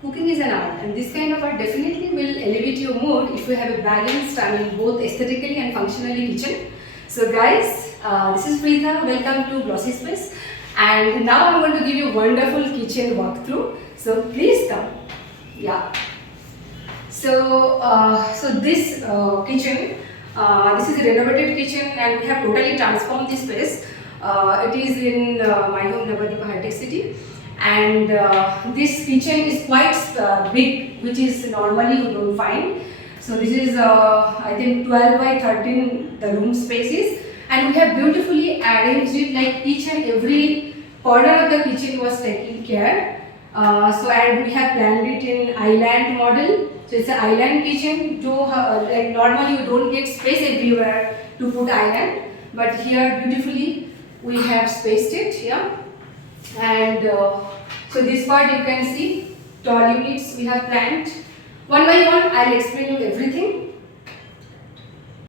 cooking is an art, and this kind of art definitely will elevate your mood if you have a balanced, both aesthetically and functionally kitchen. So guys, this is Preetha. Welcome to Glossy Space, and now I'm going to give you a wonderful kitchen walkthrough. So please come. Yeah. So this kitchen, this is a renovated kitchen, and we have totally transformed this space. It is in my home, Navadip, High-Tech City, and this kitchen is quite big, which is normally you don't find. So this is I think 12 by 13 the room spaces, and we have beautifully arranged it, like each and every corner of the kitchen was taken care. And we have planned it in island model. So it's an island kitchen. Like normally you don't get space everywhere to put island, but here beautifully we have spaced it. Yeah, and so this part you can see tall units we have planned. One by one, I'll explain you everything.